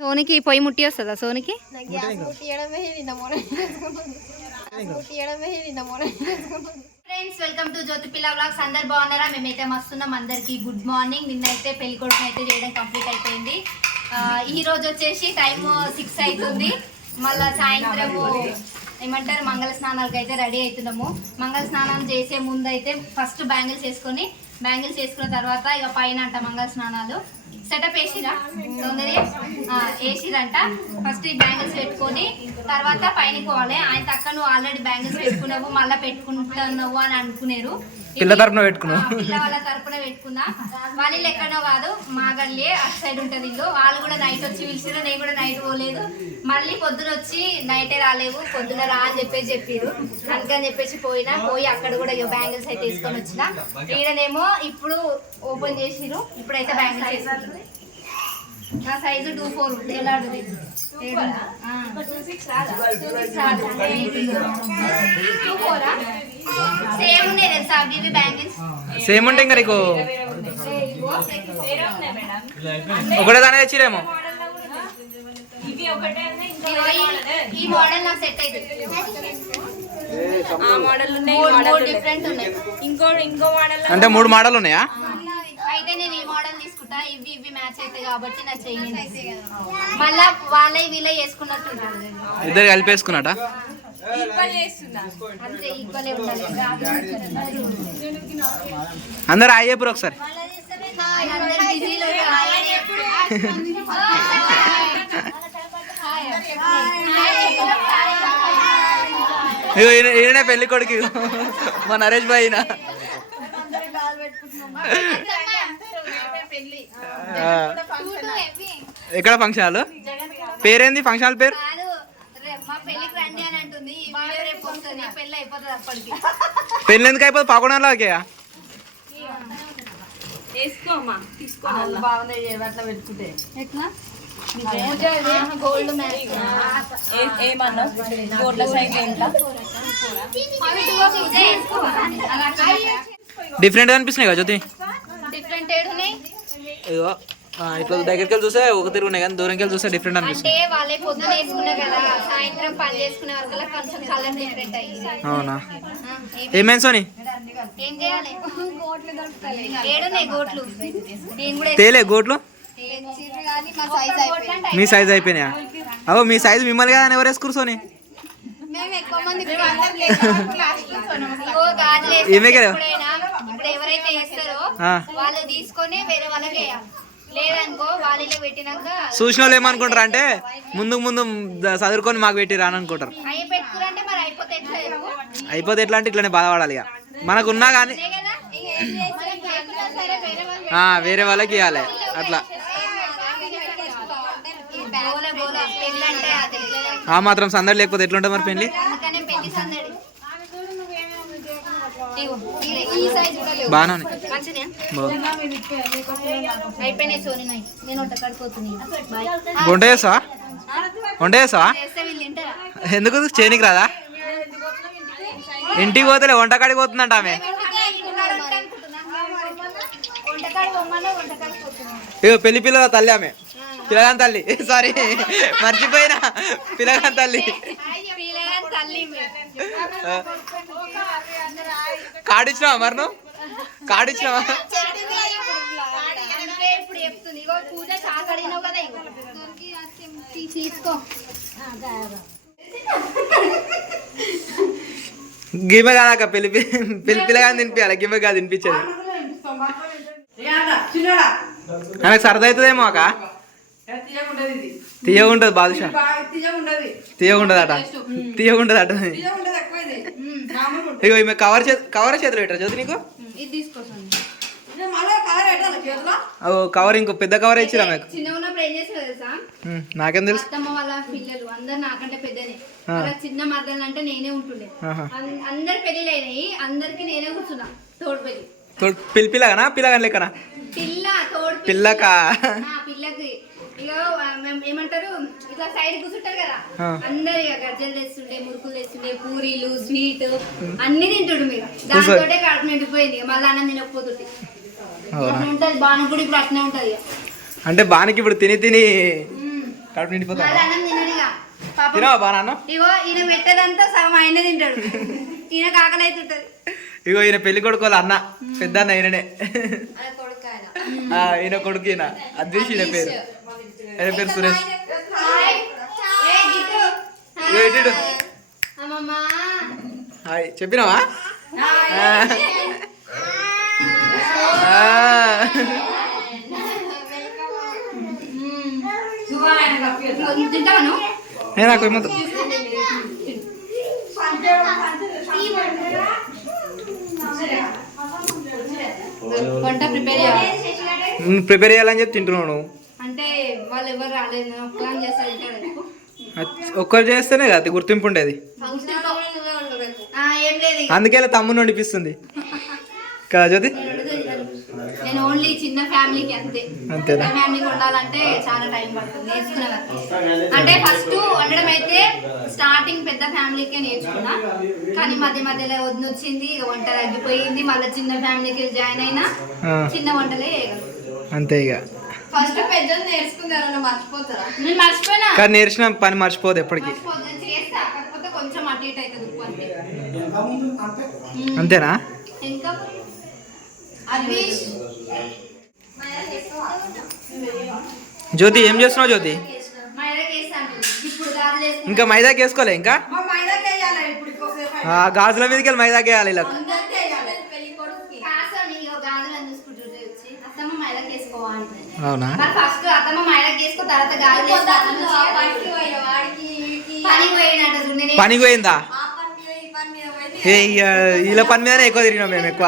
సోనికి పొయ్యి ముట్టి వస్తుందా సోనికి? ఫ్రెండ్స్ వెల్కమ్ టు జ్యోతి పిల్ల వ్లాగ్స్. అందరు బాగున్నారా? మేమైతే మస్తున్నాం. అందరికి గుడ్ మార్నింగ్. నిన్నైతే పెళ్లి కొడుకుని అయితే చేయడం కంప్లీట్ అయిపోయింది. ఈ రోజు వచ్చేసి టైం 6 అవుతుంది. మళ్ళా సాయంత్రము ఏమంటారు మంగళ స్నానాలకు అయితే రెడీ అవుతున్నాము. మంగళ స్నానం చేసే ముందు అయితే ఫస్ట్ బ్యాంగిల్స్ వేసుకున్న తర్వాత ఇక పైన అంట మంగళ స్నానాలు సెటప్ వేసిరా తొందరగా వేసిరంట. ఫస్ట్ ఈ బ్యాంగిల్స్ పెట్టుకొని తర్వాత పైన పోవాలి. ఆయన తక్క నువ్వు ఆల్రెడీ బ్యాంగిల్స్ పెట్టుకున్నావు మళ్ళీ పెట్టుకుంటున్నావు అని అనుకున్నారు. పిల్ల వాళ్ళ తరపున పెట్టుకున్నా. వాళ్ళు ఎక్కడో కాదు మా గల్లీ అటు సైడ్ ఉంటుంది ఇల్లు. వాళ్ళు కూడా నైట్ వచ్చి పిలిచిరు. నేను కూడా నైట్ పోలేదు. మళ్ళీ పొద్దున వచ్చి నైటే రాలేవు, పొద్దున రా అని చెప్పారు. అందుకని చెప్పేసి పోయి అక్కడ కూడా బ్యాంగిల్స్ అయితే తీసుకొని వచ్చిన. ఈడనేమో ఇప్పుడు ఓపెన్ చేసిరు. ఇప్పుడైతే బ్యాంగిల్స్ వేసుకుంటారు. నా సైజు 24 ఎలాంటిది సేమ్ ఉన్నాయి తెలుసా అవి బ్యాంగిల్స్ సేమ్ ఉంటాయి. ఇంకా నీకు ఒకటే దాని తెచ్చిరేమో. ఈ మోడల్ నాకు సెట్ అయితే డిఫరెంట్ ఉన్నాయి. ఇంకో మోడల్ అంటే 3 మోడల్ ఉన్నాయా? అయితే నేను ఈ మోడల్ తీసుకుంటా. ఇవి మ్యాచ్ అవుతాయి కాబట్టి నా చెయ్యండి. మళ్ళా వాళ్ళ వీళ్ళ వేసుకున్నట్టు ఇద్దరు కలిపేసుకున్నట. అందరు హాయ్ చెప్పు ఒకసారి. ఈయనే పెళ్లి కొడుకు మా నరేష్ బాయ్. ఎక్కడ ఫంక్షన్ హాల్? పేరేంది ఫంక్షన్ హాల్ పేరు? పెళ్ళి ఎందుకు అయిపోతుంది? 11 డిఫరెంట్ అనిపిస్తున్నాయి కదా జ్యోతి. డిఫరెంట్ ఇట్లా దగ్గరికి వెళ్ళి చూస్తే ఒక తిరుగు ఉన్నాయి కానీ దూరంకి వెళ్ళి చూస్తే డిఫరెంట్ అనిపిస్తుంది. అంటే వాళ్ళే పొద్దున వేసుకున్నా కదా, సాయంత్రం పని చేసుకునే వరకు కొంచెం కలర్ డిఫరెంట్ అయ్యింది. అవునా? ఏమైంది సోని? ఏం చేయాలి? ఏడున్నాయి గోట్లు. తేలే గోట్లు. మీ సైజ్ అయిపోయినాయా? అవు మీ సైజ్ మిమ్మల్ని కదా ఎవరు వేసుకురు సోని? ఈమె కదా ఇప్పుడు ఎవరైతే వేస్తారో వాళ్ళు తీసుకొని వేరే వాళ్ళకి వేయాలి. లేదనుకో వాళ్ళు పెట్టినాక చూసిన వాళ్ళు ఏమనుకుంటారు అంటే ముందు చదువుకొని మాకు పెట్టి రాని అనుకుంటారు. అయిపోతే ఎట్లా అంటే ఇట్లానే బాధపడాలి. ఇక మనకున్నా కానీ వేరే వాళ్ళకి ఇవ్వాలి. అట్లా ఆ మాత్రం సందడి లేకపోతే ఎట్లుంటుంది మరి పెళ్లి? బాగా వంట చేస్తావా? ఎందుకు చేయనికి రాదా? ఇంటికి పోతలే వంట కాడికి పోతుందంట ఆమె. ఇగో పెళ్లి పిల్లల తల్లి ఆమె. పిల్లగాని తల్లి, సారీ మర్చిపోయినా. పిల్లగాని తల్లి కాడిచ్చినావా? మరి నువ్వు కాడిచ్చినావా? గిమ్మ కాదాక పెళ్లి పిల్లగాని తినిపించాలి. గిమ్మ కాదు తినిపించేది. నాకు సరదా అవుతుందేమో అక్క. తీయగుంటది బాదుషా. తీయగుంటదట. ఇగో ఈమె కవర్ చేతులు పెట్టరా జ్యోతి నీకు? కవర్ ఇంకో పెద్ద కవర్ ఇచ్చిరా మీకు. నాకేం తెలుసు? వాళ్ళ పిల్లలు అందరు నాకంటే పెద్దనే. చిన్న మర్దలు అంటే నేనే ఉంటుండే. అందరు పెళ్లి అయినాయి. అందరికి నేనే కూర్చున్నా తోడు పెళ్లి. పిల్లగానా పిల్లగాని లెక్కనా? పిల్లకా పిల్లకి ఇక ఏమంటారు ఇట్లా సైడ్ కూర్చుంటారు కదా, అందరు ఇక గజ్జలు తెస్తుండే, మురుకులు తెస్తుండే, పూరీలు, స్వీట్ అన్ని తింటుడు. మీరు దాంతో కడుపు నిండిపోయింది. మళ్ళీ అన్నం తినకపోతుంటే ఉంటది. బాణం కూడా ఇప్పుడు అట్నే ఉంటది. అంటే బానికి ఇప్పుడు తిని తిని కడుపు నిండిపోతా మళ్ళీ అన్నం తినడుగా పాపం. తినవా బాగా అన్నం? ఇగో ఈయన పెట్టేదంతా సగం ఆయన తింటాడు. ఈయన కాకలు అవుతుంటది. ఇగో ఈయన పెళ్లి కొడుకోవాలి అన్న, పెద్ద అన్న ఈయననే. అలా కొడుకు ఆయన. ఈయన కొడుకు ఈయన అద్వేష్, ఈయన పేరు సురేష్. హాయ్. ఏ గిట్టు. ఇగో ఇటు. అమ్మమ్మ. హాయ్ చెప్పినావా? తింటాను. నాకు ఏమవుతుంది? వంట ప్రిపేర్ చేయాలని చెప్పి తింటున్నాను. అంటే వాళ్ళు ఎవరు రాలేదు, ప్లాన్ చేస్తారు. ఒక్కరు చేస్తేనే కదా గుర్తింపు ఉండేది. ఏం లేదు, అందుకే తమ్ముని నడిపిస్తుంది కదా జ్యోతి. నేను ఓన్లీ చిన్న ఫ్యామిలీకి అంతే. అంతేనా? ఫ్యామిలీకి ఉండాలంటే చాలా టైం పడుతుంది నేర్చుకున్నా. అంటే ఫస్ట్ వండడం అయితే స్టార్టింగ్ పెద్ద ఫ్యామిలీకే నేర్చుకున్నా, కానీ మధ్య మధ్యలో వదినొచ్చింది, ఇక వంట తగ్గిపోయింది. మళ్ళీ చిన్న ఫ్యామిలీకి జాయిన్ అయినా చిన్న వంటలే అంతే. ఇక ఫస్ట్ పెద్దలు నేర్చుకున్నారని మర్చిపోతారా? నేను మర్చిపోయినా, కానీ నేర్చిన పని మర్చిపోదు ఎప్పటికీ. చేస్తా, కాకపోతే కొంచెం అటు ఇటు అవుతుంది ఉప్పు అంతే. అంతేనా? ఇంకా అద్వీష్ జ్యోతి ఏం చేస్తున్నావు జ్యోతి? ఇప్పుడు గాజులు వేసుకుంటా. ఇంకా మైదాకి వేసుకోలే? ఇంకా గాజుల మీదకి వెళ్ళి మైదాకి వేయాలి ఇలా. అవునా? ఫస్ట్ అత్తమ్మ మైదాకి వేసుకో, తర్వాత గాజులు పనికి పోయిందా? ఇలా పని మీదనే ఎక్కువ తిరిగినాం మేము. ఎక్కువ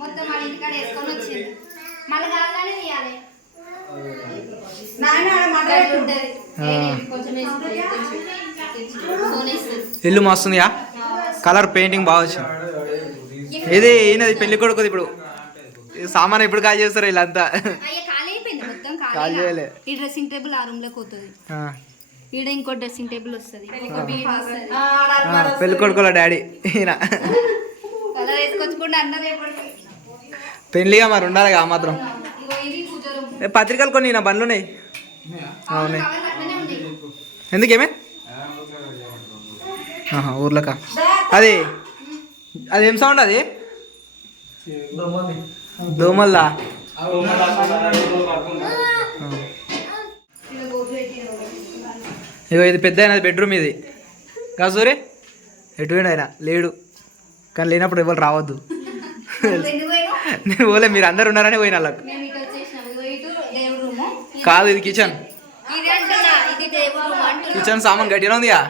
మొత్తం మన ఇంటికాడ వేసుకొని వచ్చింది. మళ్ళీ గాజులనే తీయాలి. ఇల్లు మస్తుందిగా, కలర్ పెయింటింగ్ బాగా వచ్చింది. ఇది ఈయనది పెళ్లి కొడుకుది. ఇప్పుడు సామాన్ ఎప్పుడు కాల్ చేస్తారు వీళ్ళంతా? కాల్ చేయలే. ఈ డ్రెస్సింగ్ టేబుల్ ఆ రూమ్ లోకి పోతుంది. ఈడ ఇంకో డ్రెస్సింగ్ టేబుల్ వస్తుంది. పెళ్లి కొడుకుల డాడీ ఈయన. కలర్ వేసుకొచ్చుకుంటే అందరూ పెళ్లిగా మరి ఉండాలిగా ఆ మాత్రం. పత్రికలు కొన్ని నా బండ్లు ఉన్నాయి. అవునాయి. ఎందుకేమే ఊర్లకా? అది అదేం సౌండ్? అది దోమల్లా? ఇగో ఇది పెద్ద అయినది బెడ్రూమ్. ఇది కాసూరి ఎటు పోయిన ఆయన లేడు, కానీ లేనప్పుడు ఎవరు రావద్దు. నేను పోలే, మీరు అందరు ఉన్నారని పోయిన వాళ్ళకు. కాదు ఇది కిచెన్. కిచెన్ సామాన్ గట్టిగా ఉందిగా,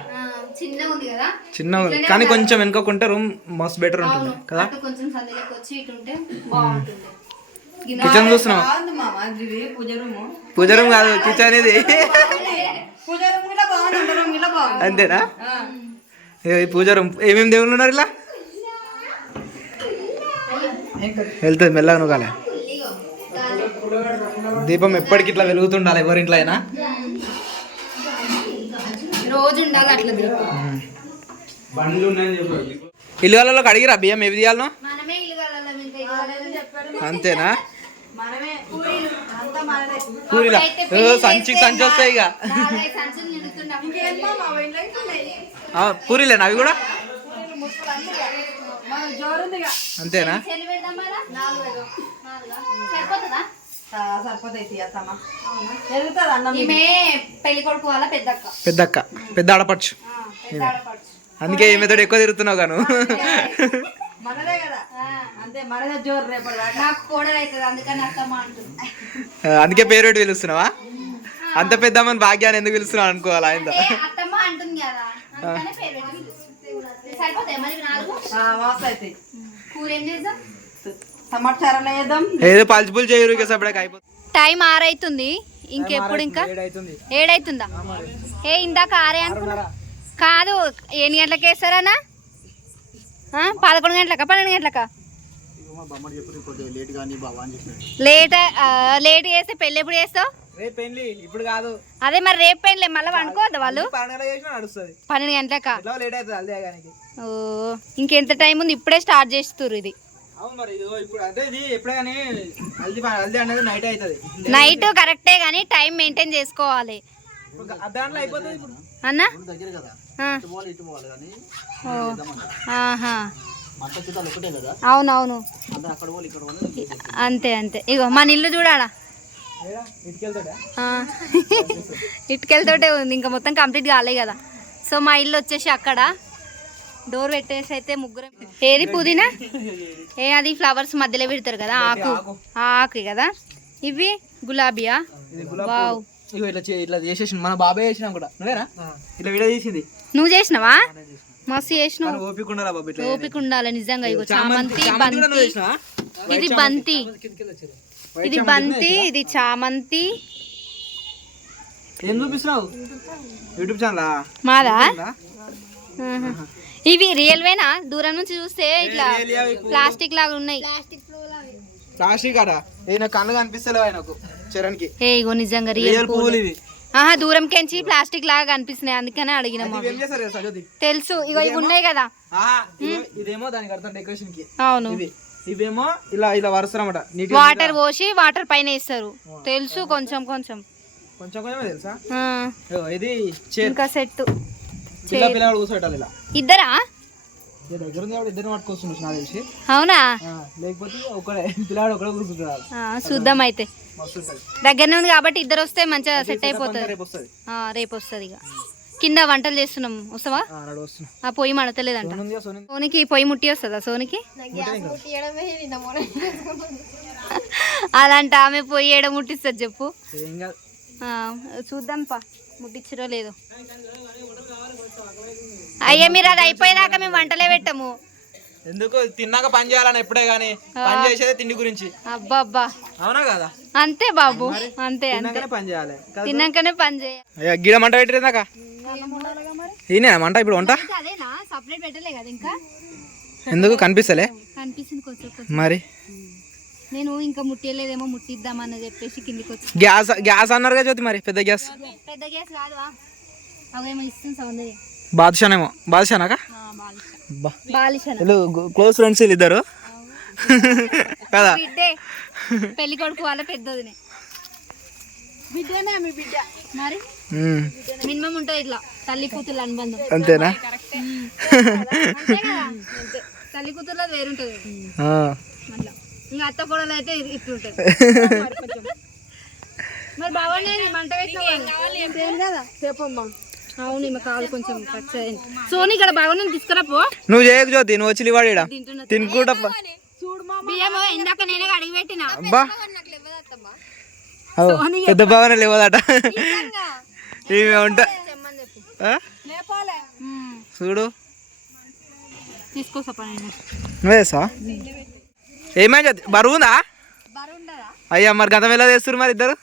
చిన్న ఉంది, కానీ కొంచెం వెనుకకుంటే రూమ్ మస్తు బెటర్ ఉంటుంది కదా. కిచెన్ చూస్తున్నాం. పూజ రూమ్ కాదు, కిచెన్ ఇది. అంతేనా? ఈ పూజ రూమ్ ఏమేమి దేవుళ్ళు ఉన్నారు ఇలా? వెళ్తుంది మెల్లగా నువ్వు. దీపం ఎప్పటికి ఇట్లా వెలుగుతుండాలి ఎవరింట్లో అయినా, రోజు ఉండాలి అట్లా. ఇల్లు వాళ్ళకి అడిగిరా బియ్యం ఏవి తీయాలనో? అంతేనా? పూరిలా సంచి వస్తాయి ఇక. పూరిలేనా అవి కూడా? అంతేనా? పెళ్లి కొడుకు వాళ్ళ పెద్దక్క, పెద్ద ఆడపడుచు. అందుకే ఈమెతో ఎక్కువ తిరుగుతున్నావు గాను. అందుకే పేరు పెట్టి పిలుస్తున్నావా? అంత పెద్దమ్మని భాగ్యాన్ని ఎందుకు పిలుస్తున్నావు అనుకోవాలి ఆయన. ఏదో పలుచుపులు చేయరు ఇక సపడక అయిపోతుంది. టైం 6 అవుతుంది. ఇంకెప్పుడు? ఇంకా 7 అవుతుందా? ఇందాక 6 అనుకున్నా. కాదు, ఎన్ని గంటలకు వేస్తారన్నా? 11 గంటలకా 12 గంటలకా? లేట్ చేస్తే పెళ్ళి ఎప్పుడు చేస్తావు? ఇప్పుడు కాదు. అదే మరి రేపు పెళ్ళి మళ్ళీ అనుకోవద్దా వాళ్ళు? 12 గంటలకా? ఓ, ఇంకెంత టైం ఉంది? ఇప్పుడే స్టార్ట్ చేస్తుర్రు ఇది. నైట్ కరెక్టే కానీ టైం మెయింటైన్ చేసుకోవాలి. దాంట్లో అయిపోతుంది ఇప్పుడు అన్న దగ్గర కదా ఆ. ఇటు పోవాలి ఇటు పోవాలి కానీ ఓ. ఆహా మంట చుట్టాలు ఒకటే కదా అవునవును అందరూ అక్కడ పోవాలి ఇక్కడ పోవాలి అంతే అంతే ఇగో మన ఇల్లు చూడాడా ఇటుకెళ్తాడా ఇటుకెళ్తోటే ఉంది ఇంకా మొత్తం కంప్లీట్ కాలే కదా సో మా ఇల్లు వచ్చేసి అక్కడ డోర్ పెట్టేసి అయితే ముగ్గురం ఏది పుదీనా అది ఫ్లవర్స్ మధ్యలో పెడతారు కదా ఆకు ఆ ఆకు కదా ఇవి గులాబీయా వావ్ ఇగో ఇట్లా చేసేసి మన బాబాయ్ చేసినాం కూడా నువ్వేనా ఇట్లా వీడియో చేసింది నువ్వు చేసినావా మస్తు చేసినావు ఓపిక ఉండాలా బాబు ఇట్లా ఓపిక ఉండాలి నిజంగా ఇగో చామంతి చామంతి కూడా బంతి నువ్వు చేసినావా? ఇది బంతి ఇది బంతి ఇది చామంతి ఏం చూపిస్తున్నావు యూట్యూబ్ ఛానలా మాదా ఆహా. ఇవి రియల్వేనా దూరం నుంచి చూస్తే ఇట్లా ప్లాస్టిక్ లాగా ఉన్నాయి ప్లాస్టిక్ అడా ఏ కళ్ళు కనిపిస్తలేవు ఆయనకు చరణ్కి ఏ ఇగో నిజంగా రియల్ రియల్ పువ్వులు ఇవి ఆహా దూరం కెంచి ప్లాస్టిక్ లాగా కనిపిస్తున్నాయి అందుకనే అడిగినాం ఇవి ఏం చేస్తారు తెలుసా జ్యోతి? తెలుసు ఇగో ఇవి ఉన్నాయి కదా ఆహా, ఇదేమో దానికి అర్థం డెకరేషన్ కి అవును ఇవేమో ఇలా ఇలా వరుస అనమాట వాటర్ పోసి వాటర్ పైన వేస్తారు తెలుసు కొంచెం కొంచెం కొంచెం కొంచెమే తెలుసా ఆ, ఇగో ఇది చైర్ ఇంకా సెట్ పిల్లవాడు కూర్చోటాలి ఇలా ఇద్దరా ఇక దగ్గర ఉంది కాబట్టి ఇద్దరు పట్టుకొస్తుండ్రు నాకు తెలిసి అవునా లేకపోతే ఒకడే పిల్లవాడు ఒకడే కూర్చుంటాడు ఆ, చూద్దాం అయితే మస్తు ఉంటుంది దగ్గరనే ఉంది కాబట్టి ఇద్దరు వస్తే మంచిగా సెట్ అయిపోతుంది రేపు వస్తుంది రేపు వస్తుంది ఇక కింద వంటలు చేస్తున్నాం వస్తావా నాడు వస్తున్నా ఆ పొయ్యి మడతలేదంట సోనుందిగా సోని సోనికి పొయ్యి ముట్టి వస్తుందా సోనికి అలాంటి ఆమె పొయ్యి ఏడ ముట్టిస్తుంది చెప్పు ఏం కాదు ఆ, చూద్దాం పా ముట్టించరో లేదో అయ్యా మీరు అది అయిపోయేదాకా మేము వంటలే పెట్టాము ఎందుకు తిన్నాక పని చేయాలని ఎప్పుడే గానీ పని చేసేదే తిండి గురించి అబ్బా అబ్బా అవునా కదా అంతే బాబు అంతే అంతే తిన్నాకనే పని చేయాలి తిన్నాకనే పని చేయాలి గిడ మంట పెట్టిందాక ఈయన మంట ఇప్పుడు వంట అదేనా సపరేట్ పెట్టలే కదా ఇంకా ఎందుకు కనిపిస్తలే కనిపిస్తుంది కొంచెం మరి నేను ఇంకా ముట్టియలేదేమో ముట్టిద్దామని చెప్పేసి కిందికి వచ్చి గ్యాస్ గ్యాస్ అన్నారుగా జ్యోతి మరి పెద్ద గ్యాస్ పెద్ద గ్యాస్ కాదు అవేమో ఇస్తుంది సౌందర్య బాదుషానేమో బాదుషానాక బాలిషన క్లోజ్ ఫ్రెండ్స్ వీళ్ళిద్దరు కదా బిడ్డే పెళ్లి కొడుకు వాళ్ళ పెద్దదినే బిడ్డనే మీ బిడ్డ మరి మినిమం ఉంటుంది ఇట్లా తల్లి కూతురు అనుబంధం అంతేనా అంతే కదా? అంతే. తల్లి కూతురులో వేరుంటది అట్లా ఇంకా అత్త కూడలు అయితే ఇట్లుంటది మరి బాగుండేది మంట పెట్టిన కదా చెప్పమ్మా అవును ఈమె కాలు కొంచెం ఖర్చు అయింది సోని ఇక్కడ బాగుంది తీసుకురా పో నువ్వు చేయకు జ్యోతి నువ్వు వచ్చి వాడిడా తినుకుంటా బియ్యము ఇందాక నేనే అడిగి పెట్టిన అబ్బా పెద్ద బాగానే లేవదట ఇవి ఉంటా చూడు తీసుకోసా నువ్వేసా ఏమైనా జ్యోతి బరువుందా అయ్యా మరి గతం ఎలా చేస్తారు మరి ఇద్దరు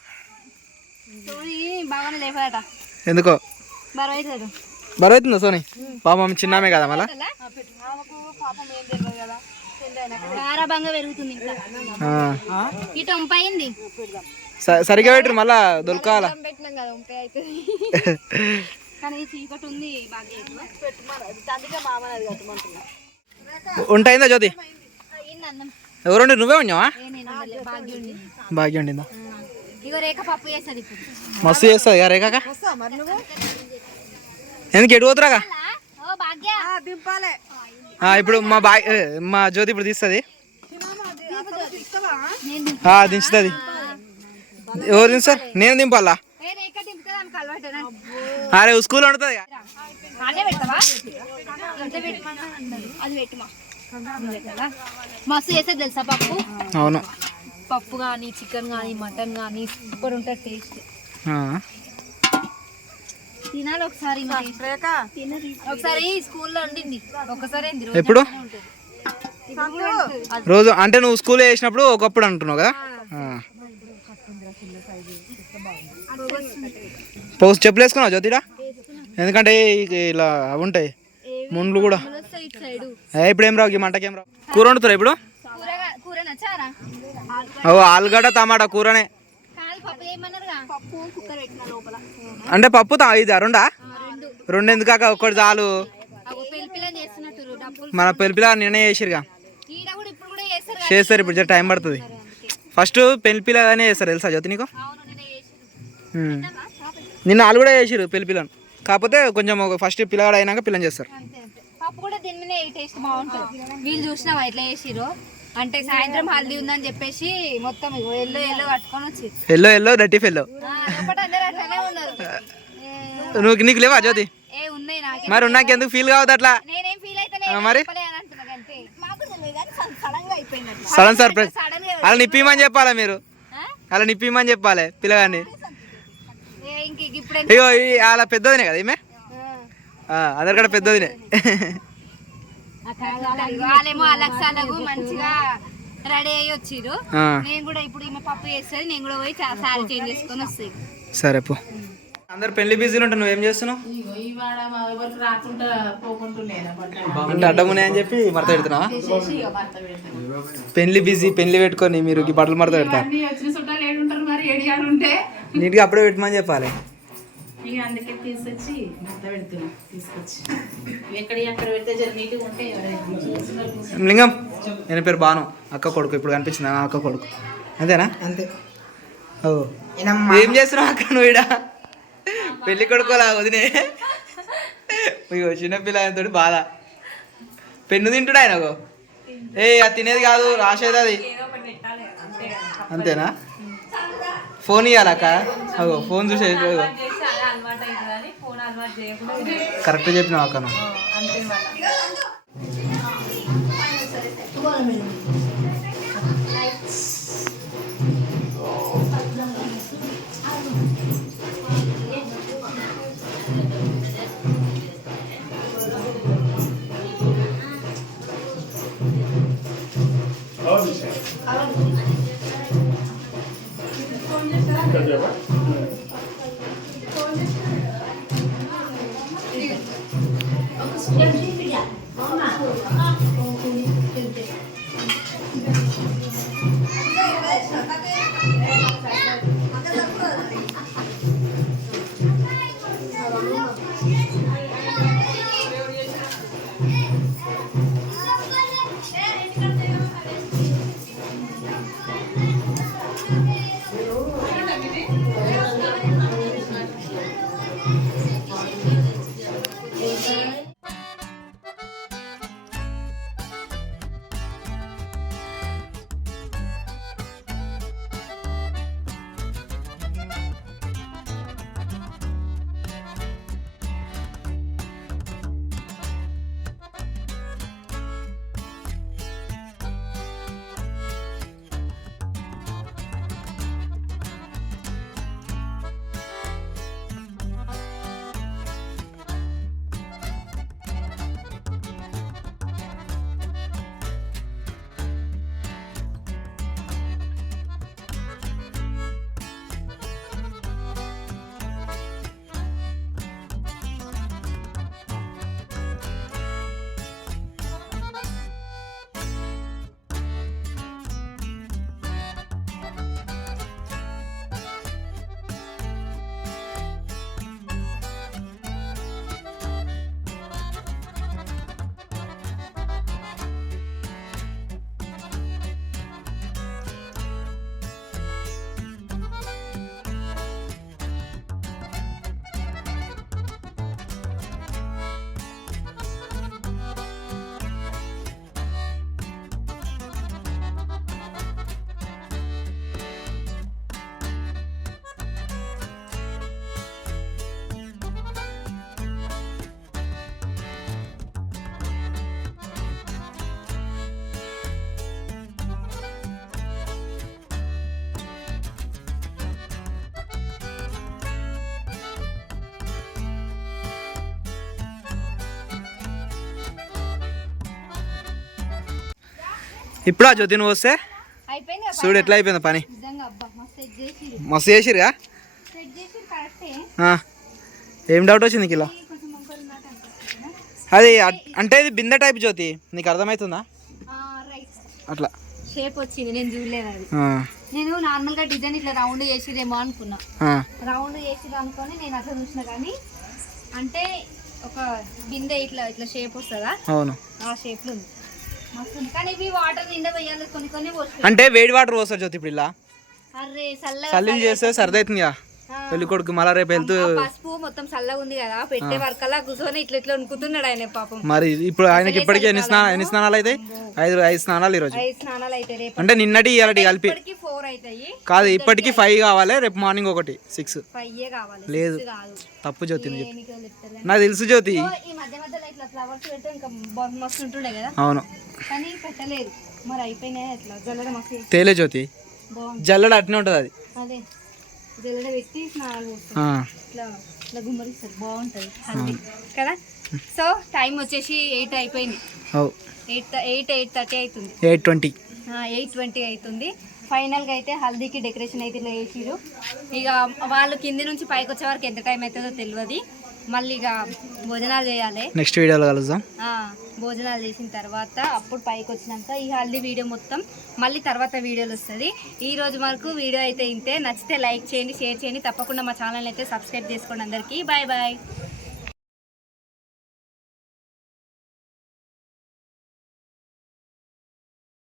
సోని బాగానే లేపదట ఎందుకో బరువు అవుతుంది బరువు అవుతుందా సోని పాపం చిన్నామే కదా మళ్ళా గారాబంగా పెరుగుతుంది ఇంకా ఇటు ఉంపయింది సరిగా పెట్టరు మళ్ళా దొరకాల పెట్టినాం కదా ఉంపై అవుతుంది కానీ చీకటి ఉంది ఉంటాయిందా జ్యోతి అన్నం ఎవరుండి నువ్వే ఉన్నావా భాగ్యం భాగ్యం ఉండిందా ఇగో రేఖ పప్పు చేస్తుంది ఇప్పుడు మస్తు చేస్తుంది కదా రేఖ ఎందుకు ఎటు పోతురాగా ఓ భాగ్య ఇప్పుడు మా జ్యోతి ఇప్పుడు తీస్తుంది దించుతుంది ఎవరు దించుతారు నేను దింపాలా రేఖ దింపుతుంది ఆమెకు అలవాటేనా? అరే స్కూల్ వండుతుంది అదే పెట్టవా అంతే పెట్టమన్నా అన్నారు. అది పెట్టుమా కదా మస్తు చేస్తే తెలుసా పప్పు అవును పప్పు కానీ చికెన్ కానీ మటన్ కానీ సూపర్ ఉంటుంది టేస్ట్ తినాలి ఒకసారి ఒకసారి స్కూల్లో వండింది ఒకసారి ఎప్పుడు రోజు అంటే నువ్వు స్కూల్ వేసినప్పుడు ఒకప్పుడు అంటున్నావు కదా పోస్ట్ చెప్పులు వేసుకున్నావు జ్యోతిడా ఎందుకంటే ఇలా అవి ఉంటాయి ముండ్లు కూడా ఇప్పుడు ఏం రావు ఈ మంటకేం రావు కూర వండుతారా ఇప్పుడు ఆలుగడ్డ టమాటా కూరనే అంటే పప్పు ఇది రెండా రెండు ఎందుకాక ఒక్కటి చాలు మన పెళ్లిపిల్ల నిన్నే చేసిరుగా చేస్తారు ఇప్పుడు జర టైం పడుతుంది ఫస్ట్ పెళ్లిపిల్లగానే చేస్తారు తెలుసా జ్యోతి నీకు నిన్న వాళ్ళు కూడా చేసిరు పెళ్లి పిల్లని, కాకపోతే కొంచెం ఒక ఫస్ట్ పిల్లగాడు అయినాక పిల్లని చేస్తారు. అంతే అంతే. పప్పు కూడా దీని మీద టేస్ట్ బాగుంటుంది. వీళ్ళు చూసినావా ఎట్లా చేసిరో, అంటే సాయంత్రం హల్దీ ఉందని చెప్పేసి మొత్తం ఎల్లో ఎల్లో కట్టుకొని వచ్చి ఎల్లో డట్టి ఫెల్లో. లోపల అందరూ అట్లనే ఉన్నారు. నీకు లేవా జ్యోతి? ఏ ఉన్నాయి నాకే. మరి ఉన్నాక ఎందుకు ఫీల్ కావద్దు అట్లా? నేనేం ఫీల్ అయితే మరి అంతే. మాకు తెలియదు కానీ సడన్ గా అయిపోయింది అట్లా. Sudden surprise. అలా నిప్పిమని చెప్పాలా మీరు, అలా నిప్పిమని చెప్పాలి పిల్లగాన్ని. ఇప్పుడు ఇగో అలా పెద్దదినే కదా ఈమె, అందరికన్నా పెద్దదినే. వాళ్ళేమో అలక్సాలకు మంచిగా రెడీ అయ్యి వచ్చిర్రు. నేను కూడా ఇప్పుడు ఈమె పప్పు చేస్తుంది, నేను కూడా పోయి సారీ చేంజ్ చేసుకొని వస్తాయి. సరే పో. అందరు పెళ్లి బిజీలు ఉంటావు, నువ్వేం చేస్తున్నావు? అంటే అడ్డమునే అని చెప్పి మడత పెడుతున్నావా? పెళ్లి బిజీ, పెళ్లి పెట్టుకొని మీరు ఈ బట్టలు మడత పెడతారు. నీట్గా అప్పుడే పెట్టమని చెప్పాలి. అందుకే తీసుకొచ్చి మొత్తం పెడుతున్నాం. తీసుకొచ్చి ఎక్కడ పెడితే జర నీట్గా ఉంటే లింగం, నేను పేరు బాను, అక్క కొడుకు. ఇప్పుడు కనిపించింది అక్క కొడుకు, అంతేనా? అంతే. ఓ ఏం చేస్తున్నావు అక్క నువ్వు? ఈడ పెళ్లి కొడుకోలా వదినే. ఇగో చిన్నపిల్లతో బాధ. పెన్ను తింటుడు ఆయన. ఏ అది తినేది కాదు, రాసేది అది. అంతేనా? ఫోన్ ఇవ్వాలక్క. అగో ఫోన్ చూసే కరెక్ట్ చెప్పినావు అక్క నువ్వు. ఇప్పుడు ఆ జ్యోతి నువ్వు వస్తే అయిపోయింది. చూడు ఎట్లా అయిపోయింది పని. నిజంగా అబ్బా మస్తు సెట్ చేసిర్రు. మస్తు చేసిరుగా. సెట్ చేసిర్రు కరెక్టే. ఏం డౌట్ వచ్చింది కిలో? కొంచెం మొక్కలు ఉన్నట్టు అనిపిస్తుందా? అది అంటే ఇది బిందె టైప్ జ్యోతి, నీకు అర్థమవుతుందా? రైట్. అట్లా షేప్ వచ్చింది, నేను చూడలేదు అది. నేను నార్మల్ గా డిజైన్ ఇట్లా రౌండ్ చేసిదేమో అనుకున్నా. రౌండ్ చేసిది అనుకొని నేను అట్లా చూసిన, కానీ అంటే ఒక బిందె ఇట్లా ఇట్లా షేప్ వస్తుందా? అవును, ఆ షేప్ లో ఉంది. మస్తు ఉంది. కానీ ఇవి వాటర్ నిండా పోయాలి, కొన్ని కొన్ని పోసి. అంటే వేడి వాటర్ పోస్తారు జ్యోతి ఇప్పుడు ఇలా. అరే చల్లి చేస్తే సర్ది అవుతుందిగా. పెళ్లి కొడుకు మళ్ళీ రేపు వెళ్తూ ఆ పసుపు మొత్తం చల్లగా ఉంది కదా పెట్టే వరకల్లా కూర్చొని ఇట్లా ఇట్లా అనుకుతున్నాడు ఆయన పాపం. మరి ఇప్పుడు ఆయనకి ఇప్పటికీ ఎన్ని స్నానాలు అయితే 5 స్నానాలు ఈరోజు. 5 స్నానాలు అయితే రేపు అంటే నిన్నటి ఇవాళటి కలిపి 4 అవుతాయి కాదు, ఇప్పటికి 5 కావాలి, రేపు మార్నింగ్ ఒకటి 6. 5 కావాలి లేదు. 6 కాదు. తప్పు జ్యోతి నువ్వు చెప్పు. దేనికో చెప్తారు. నాకు తెలుసు జ్యోతి. సో ఈ మధ్య మధ్యలో ఇట్లా ఫ్లవర్స్ పెడితే ఇంకా మస్తు ఉంటుండే కదా అవును, కానీ పెట్టలేదు. మరి అయిపోయినాయి అట్లా జల్లడ మస్తు తేలే జ్యోతి, బాగుంది. జల్లడ అట్నే ఉంటుంది అది. అదే జల్లడ పెట్టి స్నానాలు పోస్తాం ఆ, ఇట్లా ఇట్లా గుమ్మరిస్తారు బాగుంటుంది హల్దీ కదా. సో టైం వచ్చేసి 8 అయిపోయింది. అవు 8:30 అవుతుంది. 8:20. 8:20 అవుతుంది. ఫైనల్గా అయితే హల్దీకి డెకరేషన్ అయితే ఇట్లా వేసిరు. ఇక వాళ్ళు కింది నుంచి పైకి వచ్చే వరకు ఎంత టైం అవుతుందో తెలియదు. మళ్ళీ ఇక భోజనాలు చేయాలి. నెక్స్ట్ వీడియోలో కలుద్దాం. భోజనాలు చేసిన తర్వాత అప్పుడు పైకి వచ్చినాక ఈ హల్దీ వీడియో మొత్తం మళ్ళీ తర్వాత వీడియోలు వస్తుంది. ఈ రోజు వరకు వీడియో అయితే ఇంతే. నచ్చితే లైక్ చేయండి, షేర్ చేయండి, తప్పకుండా మా ఛానల్ అయితే సబ్స్క్రైబ్ చేసుకోండి. అందరికీ బాయ్ బాయ్.